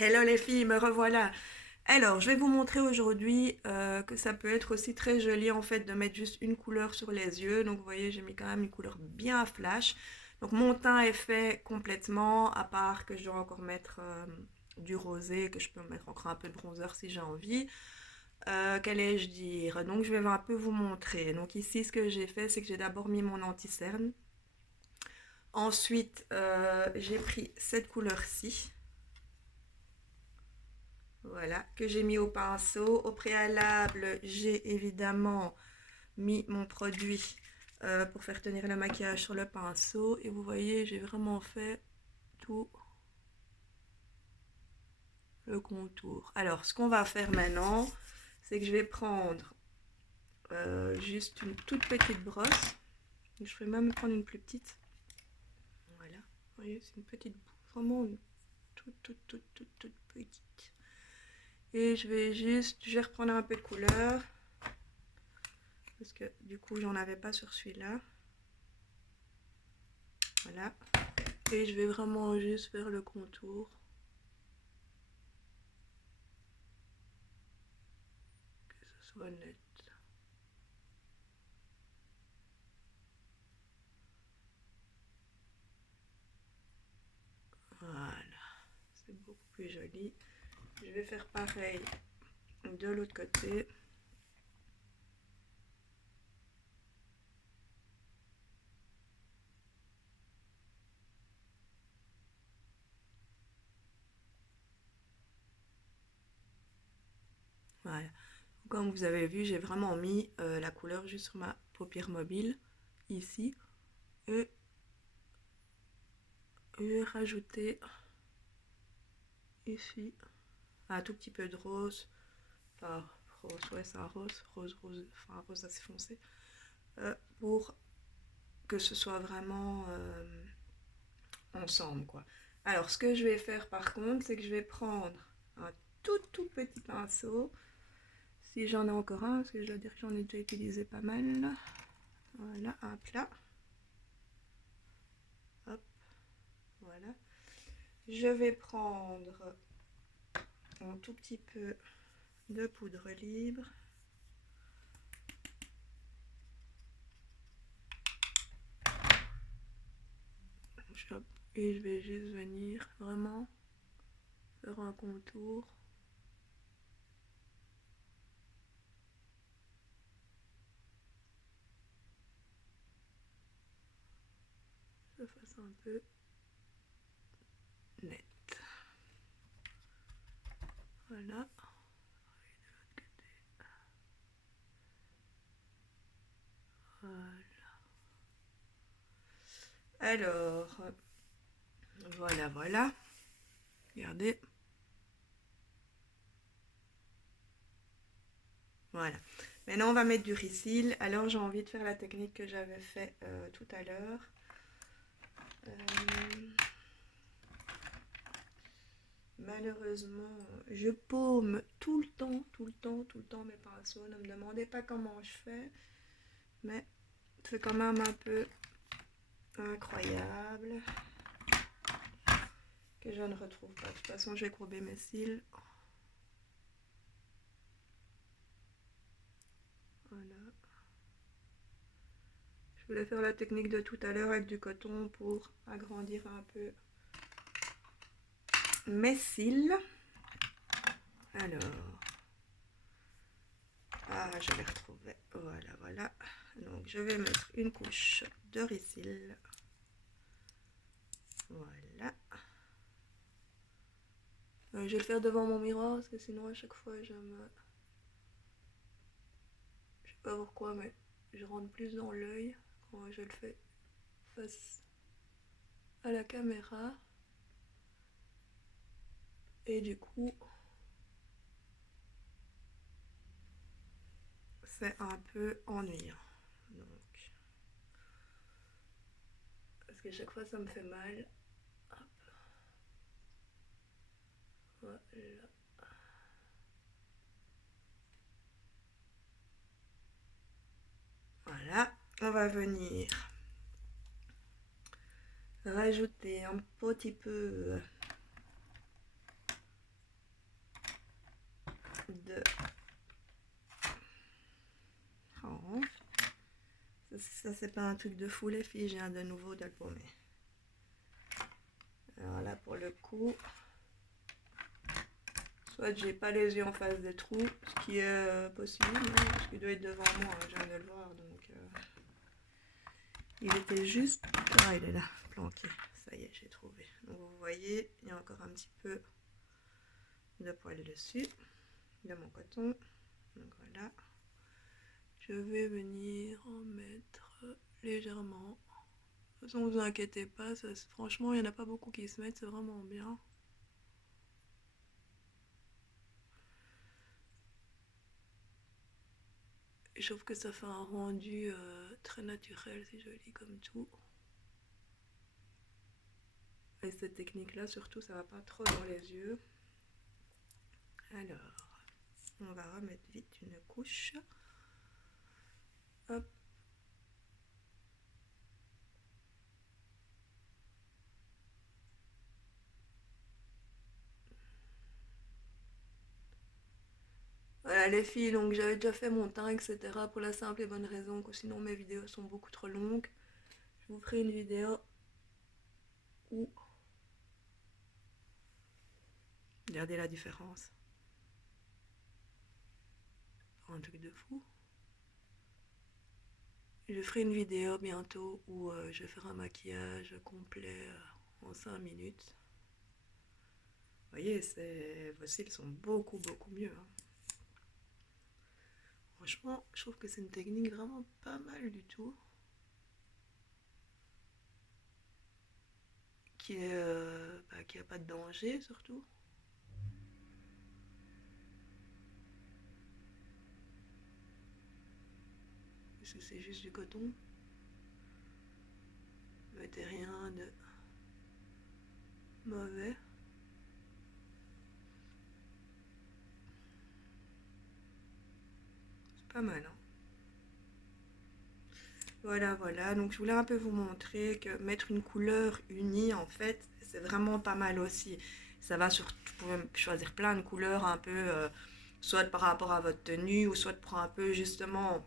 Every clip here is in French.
Hello les filles, me revoilà. Alors, je vais vous montrer aujourd'hui que ça peut être aussi très joli en fait de mettre juste une couleur sur les yeux. Donc vous voyez, j'ai mis quand même une couleur bien flash. Donc mon teint est fait complètement, à part que je dois encore mettre du rosé, que je peux mettre encore un peu de bronzer si j'ai envie. Qu'allais-je dire? Donc je vais un peu vous montrer. Donc ici, ce que j'ai fait, c'est que j'ai d'abord mis mon anti-cerne. Ensuite, j'ai pris cette couleur-ci. Voilà, que j'ai mis au pinceau. Au préalable, j'ai évidemment mis mon produit pour faire tenir le maquillage sur le pinceau. Et vous voyez, j'ai vraiment fait tout le contour. Alors, ce qu'on va faire maintenant, c'est que je vais prendre juste une toute petite brosse. Je vais même prendre une plus petite. Voilà, vous voyez, c'est une petite, vraiment une toute petite. Et je vais reprendre un peu de couleur. Parce que du coup j'en avais pas sur celui-là. Voilà. Et je vais vraiment juste faire le contour. Que ce soit net. Voilà. C'est beaucoup plus joli. Je vais faire pareil de l'autre côté. Voilà. Comme vous avez vu, j'ai vraiment mis la couleur juste sur ma paupière mobile, ici. Et je vais rajouter ici un tout petit peu de rose. Enfin, rose, ouais, c'est un rose. Rose, enfin un rose assez foncé. Pour que ce soit vraiment ensemble, quoi. Alors, ce que je vais faire par contre, c'est que je vais prendre un tout petit pinceau. Si j'en ai encore un, parce que je dois dire que j'en ai déjà utilisé pas mal. Voilà, un plat. Hop, voilà. Je vais prendre un tout petit peu de poudre libre. Et je vais juste venir vraiment faire un contour. Que ça fasse un peu net. Voilà. Voilà. Alors, voilà. Regardez. Voilà. Maintenant, on va mettre du risil. Alors, j'ai envie de faire la technique que j'avais fait tout à l'heure. Malheureusement, je paume tout le temps mes pinceaux. Ne me demandez pas comment je fais, mais c'est quand même un peu incroyable que je ne retrouve pas. De toute façon, je vais courber mes cils. Voilà. Je voulais faire la technique de tout à l'heure avec du coton pour agrandir un peu mes cils. Alors, je l'ai retrouvé. Voilà. Donc, je vais mettre une couche de risil. Voilà. Je vais le faire devant mon miroir parce que sinon, à chaque fois, je sais pas pourquoi, mais je rentre plus dans l'œil quand je le fais face à la caméra. Et du coup, c'est un peu ennuyant. Donc, parce que chaque fois, ça me fait mal. Hop. Voilà. Voilà. On va venir rajouter un petit peu de... Oh. Ça c'est pas un truc de fou les filles, j'ai un de nouveau de le paumer. Alors là pour le coup, soit j'ai pas les yeux en face des trous, ce qui est possible, hein, parce qu'il doit être devant moi, je viens de le voir, donc il était juste... Ah, il est là, planqué, ça y est, j'ai trouvé. Donc vous voyez, il y a encore un petit peu de poils dessus, de mon coton, donc voilà. Je vais venir en mettre légèrement. De toute façon, vous inquiétez pas, ça, franchement, il n'y en a pas beaucoup qui se mettent, c'est vraiment bien. Et je trouve que ça fait un rendu très naturel, c'est joli comme tout. Et cette technique-là, surtout, ça va pas trop dans les yeux. Alors, on va remettre vite une couche. Hop. Voilà les filles, donc j'avais déjà fait mon teint, etc. pour la simple et bonne raison que sinon mes vidéos sont beaucoup trop longues. Je vous ferai une vidéo où... Regardez la différence. Un truc de fou. Je ferai une vidéo bientôt où je vais faire un maquillage complet en 5 minutes. Vous voyez, vos cils sont beaucoup mieux. Hein. Franchement, je trouve que c'est une technique vraiment pas mal du tout. Qui a pas de danger surtout. Parce que c'est juste du coton. Ne mettez rien de mauvais. C'est pas mal, hein. Voilà, donc je voulais un peu vous montrer que mettre une couleur unie, en fait, c'est vraiment pas mal aussi. Ça va sur, vous pouvez choisir plein de couleurs un peu, soit par rapport à votre tenue, ou soit pour un peu justement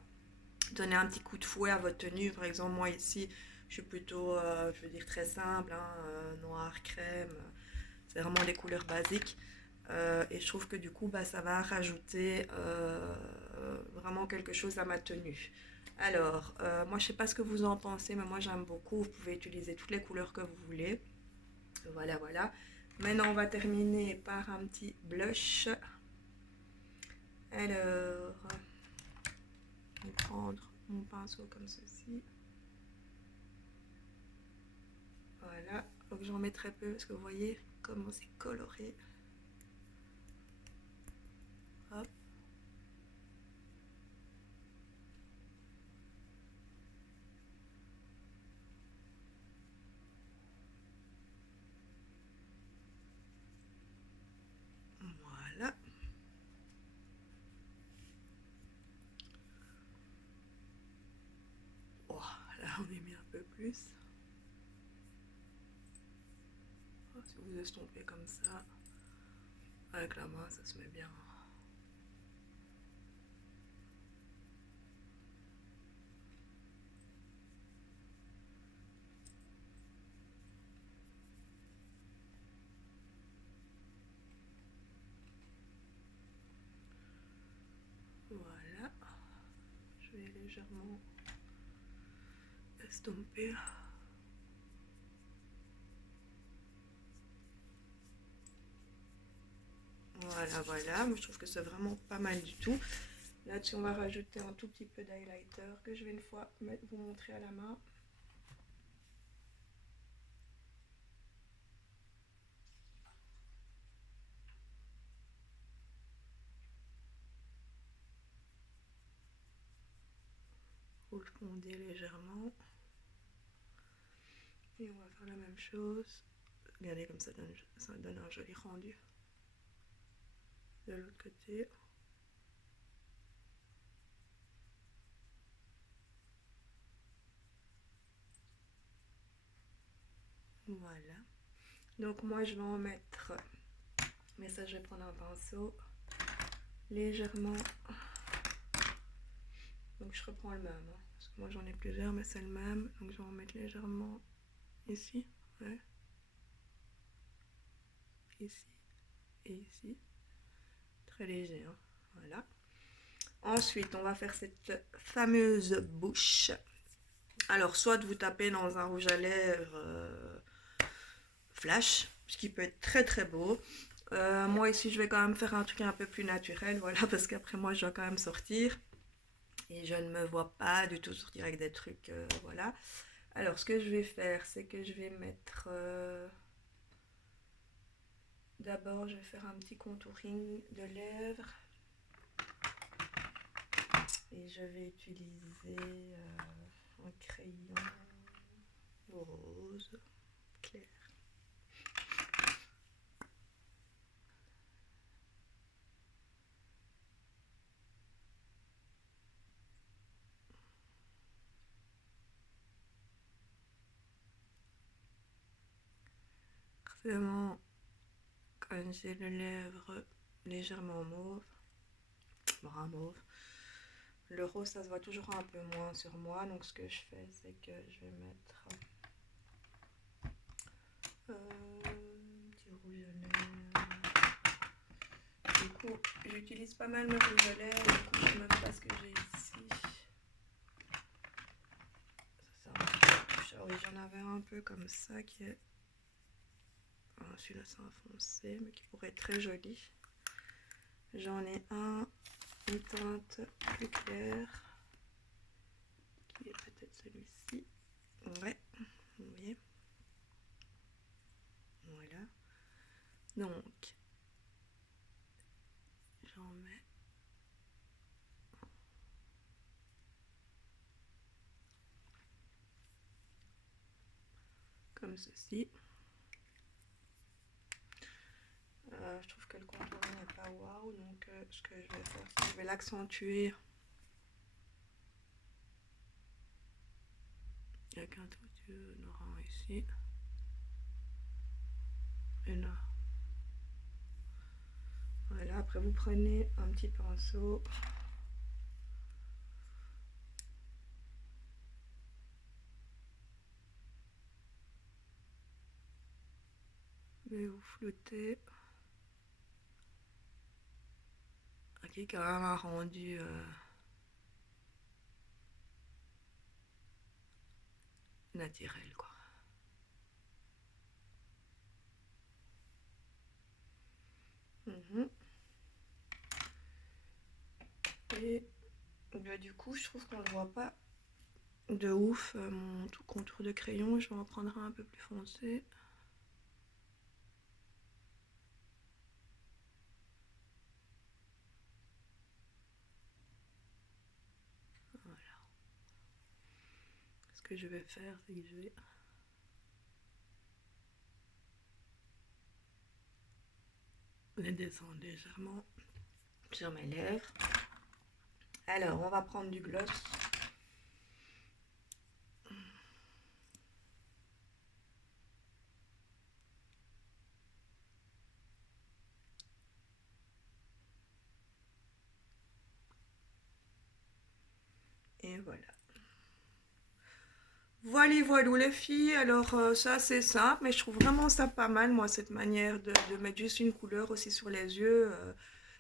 donner un petit coup de fouet à votre tenue. Par exemple, moi ici, je suis plutôt, je veux dire, très simple, hein, noir, crème, c'est vraiment les couleurs basiques. Et je trouve que du coup, bah, ça va rajouter vraiment quelque chose à ma tenue. Alors, moi je sais pas ce que vous en pensez, mais moi j'aime beaucoup. Vous pouvez utiliser toutes les couleurs que vous voulez. Voilà. Maintenant, on va terminer par un petit blush. Alors, je vais prendre mon pinceau comme ceci. Voilà, donc j'en mets très peu parce que vous voyez comment c'est coloré. Hop. Voilà. Oh, là on est mis un peu plus. Oh, si vous estompez comme ça, avec la main, ça se met bien. Voilà. Je vais légèrement estomper. Voilà. Moi, je trouve que c'est vraiment pas mal du tout. Là-dessus, on va rajouter un tout petit peu d'highlighter que je vais une fois vous montrer à la main. Vous le fondez légèrement. Et on va faire la même chose. Regardez comme ça donne un joli rendu. De l'autre côté. Voilà. Donc moi je vais en mettre, mais ça je vais prendre un pinceau légèrement. Donc je reprends le même, hein, parce que moi j'en ai plusieurs, mais c'est le même. Donc je vais en mettre légèrement ici, ouais. Ici et ici. Très léger, hein. Voilà. Ensuite, on va faire cette fameuse bouche. Alors, soit vous tapez dans un rouge à lèvres flash, ce qui peut être très très beau. Moi ici, je vais quand même faire un truc un peu plus naturel, voilà, parce qu'après moi, je dois quand même sortir. Et je ne me vois pas du tout sortir avec des trucs, voilà. Alors, ce que je vais faire, c'est que je vais mettre... d'abord, je vais faire un petit contouring de lèvres. Et je vais utiliser un crayon rose clair. Vraiment, comme j'ai les lèvres légèrement mauve, brun mauve. Le rose, ça se voit toujours un peu moins sur moi, donc ce que je fais, c'est que je vais mettre petit rouge à lèvres. Du coup, j'utilise pas mal le rouge à lèvres, du coup, je sais même pas ce que j'ai ici. Ça, oui, j'en avais un peu comme ça qui est... celui-là, c'est un foncé, mais qui pourrait être très joli. J'en ai un, une teinte plus claire, qui est peut-être celui-ci. Ouais, vous voyez. Voilà. Donc, j'en mets comme ceci. Je trouve que le contour n'est pas waouh, donc ce que je vais faire, c'est que je vais l'accentuer avec un tout petit orange ici. Et là. Voilà, après vous prenez un petit pinceau. Et vous flottez. Qui est quand même un rendu naturel, quoi. Et du coup, je trouve qu'on ne voit pas de ouf mon tout contour de crayon. Je vais en prendre un peu plus foncé. Voilà. Ce que je vais faire, c'est que je vais les descendre légèrement sur mes lèvres. Alors, on va prendre du gloss. Et voilà. Voilà les filles, alors ça c'est simple, mais je trouve vraiment ça pas mal, moi, cette manière de mettre juste une couleur aussi sur les yeux.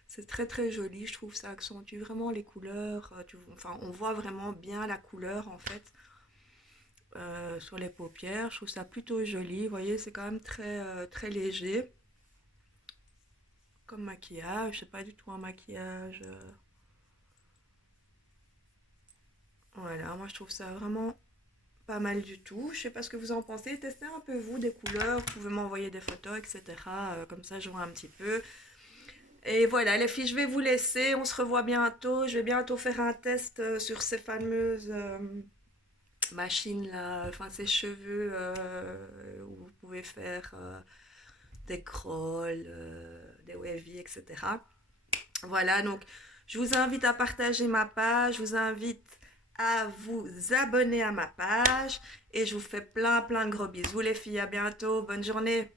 C'est très très joli, je trouve ça accentue vraiment les couleurs. Enfin, on voit vraiment bien la couleur en fait sur les paupières. Je trouve ça plutôt joli, vous voyez, c'est quand même très léger comme maquillage. C'est pas du tout un maquillage. Voilà, moi je trouve ça vraiment pas mal du tout. Je sais pas ce que vous en pensez. Testez un peu vous des couleurs. Vous pouvez m'envoyer des photos, etc. Comme ça, je vois un petit peu. Et voilà, les filles, je vais vous laisser. On se revoit bientôt. Je vais bientôt faire un test sur ces fameuses machines là, enfin ces cheveux où vous pouvez faire des crawls, des wavy, etc. Voilà, donc je vous invite à partager ma page. Je vous invite à vous abonner à ma page et je vous fais plein de gros bisous les filles, à bientôt, bonne journée.